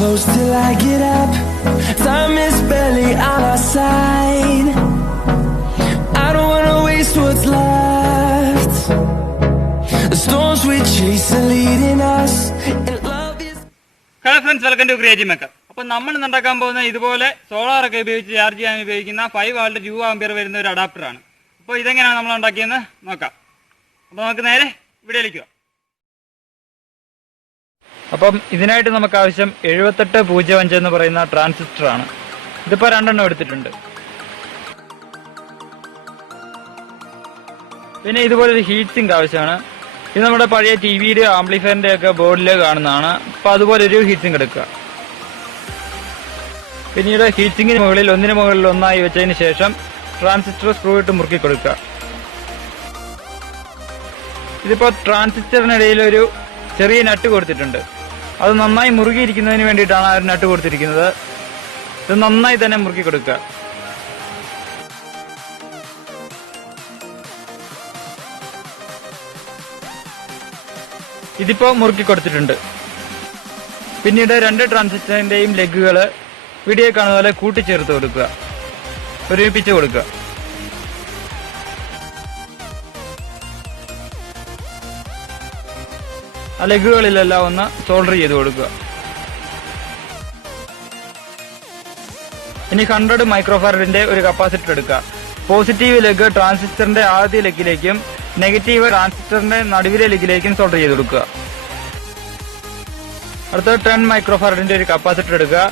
close till I get up. Time is barely on our side. I don't wanna waste what's left. The storms we chase are leading us, and love is. Hello friends, welcome to Creative Maker. അപ്പോൾ നമ്മൾ ഉണ്ടാക്കാൻ പോകുന്ന ഇതുപോലെ solar ഒക്കെ ഉപയോഗിച്ച് charge ചെയ്യാൻ ഉപയോഗിക്കുന്ന 5 Walt 2 ampere വരുന്ന ഒരു അഡാപ്റ്ററാണ്. അപ്പോൾ ഇതെങ്ങനെയാണ് നമ്മൾ ഉണ്ടാക്കിയെന്ന് നോക്കാം. അപ്പോൾ നമുക്ക് നേരെ വീഡിയോയിലേക്ക് പോകാം. അപ്പം ഇതിനായിട്ട് നമുക്ക് ആവശ്യം 7805 എന്ന് പറയുന്ന ട്രാൻസിസ്റ്ററാണ്. ഇതിപ്പോൾ 2 എണ്ണം എടുത്തിട്ടുണ്ട്. പിന്നെ ഇതുപോലെ ഒരു ഹീറ്റ് സിങ്ക് ആവശ്യമാണ്. ഇത് നമ്മുടെ പഴയ ടിവിയുടെ ആംപ്ലിഫയറിന്റെ ഒക്കെ ബോർഡിൽ കാണുന്നതാണ്. അപ്പോൾ അതുപോലെ ഒരു ഹീറ്റ് സിങ്ക് എടുക്കുക. പിന്നീട് ഹീറ്റ് സിങ്കിന് മുകളിൽ ഒന്നിന് മുകളിൽ ഒന്നായി വെച്ചതിന് ശേഷം ട്രാൻസിസ്റ്റർ സ്ക്രൂ ഇട്ട് മുറുക്കി കൊടുക്കുക. ഇതിപ്പോൾ ട്രാൻസിസ്റ്ററിനിടയിൽ ഒരു ചെറിയ നട്ട് കൊടുത്തിട്ടുണ്ട്. അത് നന്നായി മുറുകിയിരിക്കുന്നതിന് വേണ്ടിയിട്ടാണ് ആ ഒരു നട്ട് കൊടുത്തിരിക്കുന്നത്. ഇത് നന്നായി തന്നെ മുറുക്കി കൊടുക്കുക. ഇതിപ്പോ മുറുക്കി കൊടുത്തിട്ടുണ്ട്. പിന്നീട് 2 ട്രാൻസിസ്റ്ററിന്റെയും ലെഗുകൾ വീഡിയോ കാണുന്ന പോലെ കൂട്ടിച്ചേർത്ത് കൊടുക്കുക, ഒരുമിപ്പിച്ച് കൊടുക്കുക. ആ ലെഗുകളിലെല്ലാം ഒന്ന് സോൾഡർ ചെയ്ത് കൊടുക്കുക. ഇനി 100 മൈക്രോഫാരഡിന്റെ ഒരു കപ്പാസിറ്റർ എടുക്കുക. പോസിറ്റീവ് ലെഗ് ട്രാൻസിസ്റ്ററിന്റെ ആദ്യ ലെഗിലേക്കും നെഗറ്റീവ് ട്രാൻസിസ്റ്ററിന്റെ നടുവിലെ ലെഗിലേക്കും സോൾഡർ ചെയ്ത് കൊടുക്കുക. അടുത്ത 10 മൈക്രോഫാരഡിന്റെ ഒരു കപ്പാസിറ്റർ എടുക്കുക.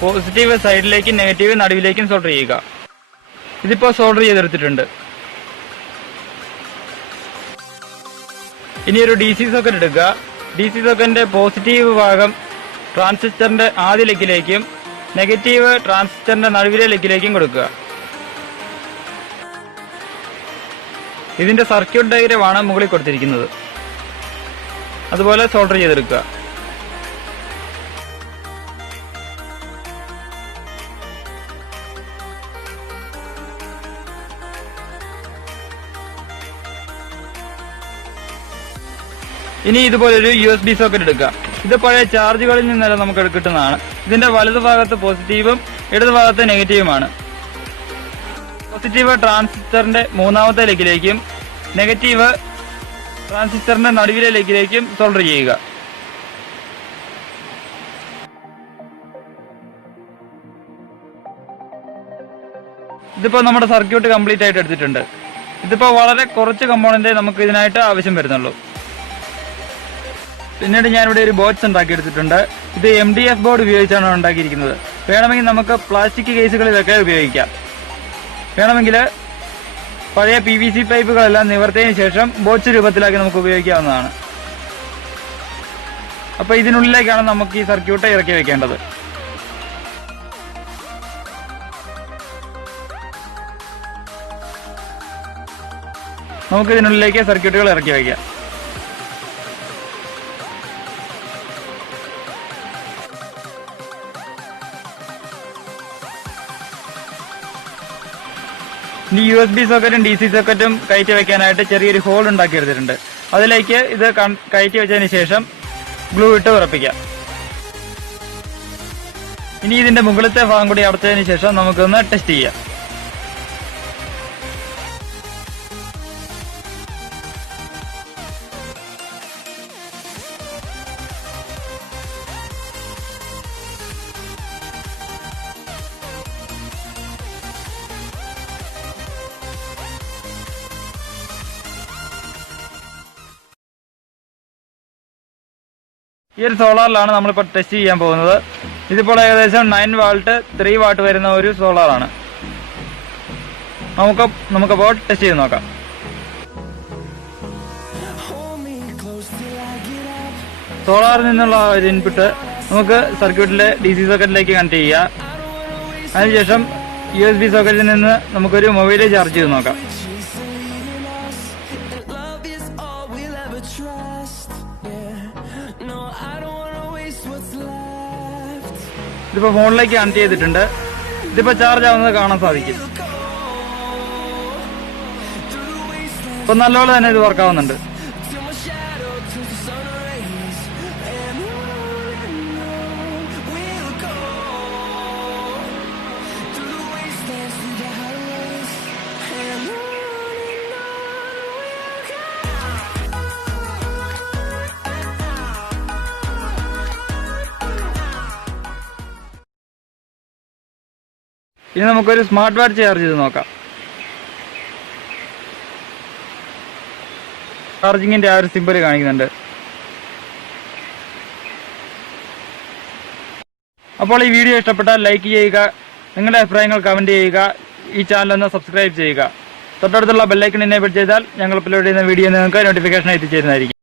പോസിറ്റീവ് സൈഡിലേക്കും നെഗറ്റീവ് നടുവിലേക്കും സോൾഡർ ചെയ്യുക. ഇതിപ്പോ സോൾഡർ ചെയ്തെടുത്തിട്ടുണ്ട്. ഇനി ഒരു DC സോക്കറ്റ് എടുക്കുക. DC സോക്കറ്റിന്റെ പോസിറ്റീവ് ഭാഗം ട്രാൻസിസ്റ്ററിന്റെ ആദ്യ ലെഗിലേക്കും നെഗറ്റീവ് ട്രാൻസിസ്റ്ററിന്റെ നടുവിലെ ലെഗിലേക്കും കൊടുക്കുക. ഇതിന്റെ സർക്യൂട്ട് ഡയഗ്രമാണ് മുകളിൽ കൊടുത്തിരിക്കുന്നത്. അതുപോലെ സോൾഡർ ചെയ്തെടുക്കുക. ഇനി ഇതുപോലൊരു USB സോക്കറ്റ് എടുക്കുക. ഇത് പഴയ ചാർജുകളിൽ നിന്നല്ല നമുക്ക് കിട്ടുന്നതാണ്. ഇതിന്റെ വലതുഭാഗത്ത് പോസിറ്റീവും ഇടതുഭാഗത്ത് നെഗറ്റീവുമാണ്. പോസിറ്റീവ് ട്രാൻസിസ്റ്ററിന്റെ മൂന്നാമത്തെ ലെഗിലേക്കും നെഗറ്റീവ് ട്രാൻസിസ്റ്ററിന്റെ നടുവിലെ ലെഗിലേക്കും സോൾഡർ ചെയ്യുക. ഇതിപ്പോ നമ്മുടെ സർക്യൂട്ട് കംപ്ലീറ്റ് ആയിട്ട് എടുത്തിട്ടുണ്ട്. ഇതിപ്പോ വളരെ കുറച്ച് കമ്പോണന്റ് നമുക്ക് ഇതിനായിട്ട് ആവശ്യം വരുന്നുള്ളൂ. പിന്നീട് ഞാനിവിടെ ഒരു ബോക്സ് ഉണ്ടാക്കിയെടുത്തിട്ടുണ്ട്. ഇത് MDF ബോർഡ് ഉപയോഗിച്ചാണ് ഉണ്ടാക്കിയിരിക്കുന്നത്. വേണമെങ്കിൽ നമുക്ക് പ്ലാസ്റ്റിക് കേസുകളിലൊക്കെ ഉപയോഗിക്കാം. വേണമെങ്കിൽ പഴയ PVC പൈപ്പുകളെല്ലാം നിവർത്തിയതിനു ശേഷം ബോക്സ് രൂപത്തിലാക്കി നമുക്ക് ഉപയോഗിക്കാവുന്നതാണ്. അപ്പൊ ഇതിനുള്ളിലേക്കാണ് നമുക്ക് ഈ സർക്യൂട്ട് ഇറക്കി വെക്കേണ്ടത്. നമുക്ക് ഇതിനുള്ളിലേക്ക് സർക്യൂട്ടുകൾ ഇറക്കി വയ്ക്കാം. ഇനി USB സോക്കറ്റും DC സോക്കറ്റും കയറ്റി വെക്കാനായിട്ട് ചെറിയൊരു ഹോൾ ഉണ്ടാക്കി എടുത്തിട്ടുണ്ട്. അതിലേക്ക് ഇത് കയറ്റി വെച്ചതിന് ശേഷം ഗ്ലൂ ഇട്ട് ഉറപ്പിക്കാം. ഇനി ഇതിന്റെ മുകളിലത്തെ ഭാഗം കൂടി അടച്ചതിന് ശേഷം നമുക്കൊന്ന് ടെസ്റ്റ് ചെയ്യാം. ഈ ഒരു സോളാറിലാണ് നമ്മളിപ്പോൾ ടെസ്റ്റ് ചെയ്യാൻ പോകുന്നത്. ഇതിപ്പോൾ ഏകദേശം 9 വാൾട്ട് 3 വാട്ട് വരുന്ന ഒരു സോളാറാണ്. നമുക്കപ്പോൾ ടെസ്റ്റ് ചെയ്ത് നോക്കാം. സോളാറിൽ നിന്നുള്ള ഒരു ഇൻപുട്ട് നമുക്ക് സർക്യൂട്ടിലെ DC സോക്കറ്റിലേക്ക് കണക്ട് ചെയ്യുക. അതിനുശേഷം USB സോക്കറ്റിൽ നിന്ന് നമുക്കൊരു മൊബൈൽ ചാർജ് ചെയ്ത് നോക്കാം. ഇതിപ്പോ ഫോണിലേക്ക് കണക്ട് ചെയ്തിട്ടുണ്ട്. ഇതിപ്പോ ചാർജ് ആവുന്നത് കാണാൻ സാധിക്കും. ഇപ്പൊ നല്ലപോലെ തന്നെ ഇത് വർക്കാവുന്നുണ്ട്. ഇനി നമുക്കൊരു സ്മാർട്ട് വാച്ച് ചാർജ് ചെയ്ത് നോക്കാം. ചാർജിങ്ങിന്റെ ആ ഒരു സിമ്പിൾ കാണിക്കുന്നുണ്ട്. അപ്പോൾ ഈ വീഡിയോ ഇഷ്ടപ്പെട്ടാൽ ലൈക്ക് ചെയ്യുക, നിങ്ങളുടെ അഭിപ്രായങ്ങൾ കമന്റ് ചെയ്യുക, ഈ ചാനൽ ഒന്ന് സബ്സ്ക്രൈബ് ചെയ്യുക. തൊട്ടടുത്തുള്ള ബെല്ലൈക്കൺ എനേബിൾ ചെയ്താൽ ഞങ്ങൾ അപ്ലോഡ് ചെയ്യുന്ന വീഡിയോ നിങ്ങൾക്ക് നോട്ടിഫിക്കേഷൻ എത്തിച്ചേരുന്നതായിരിക്കും.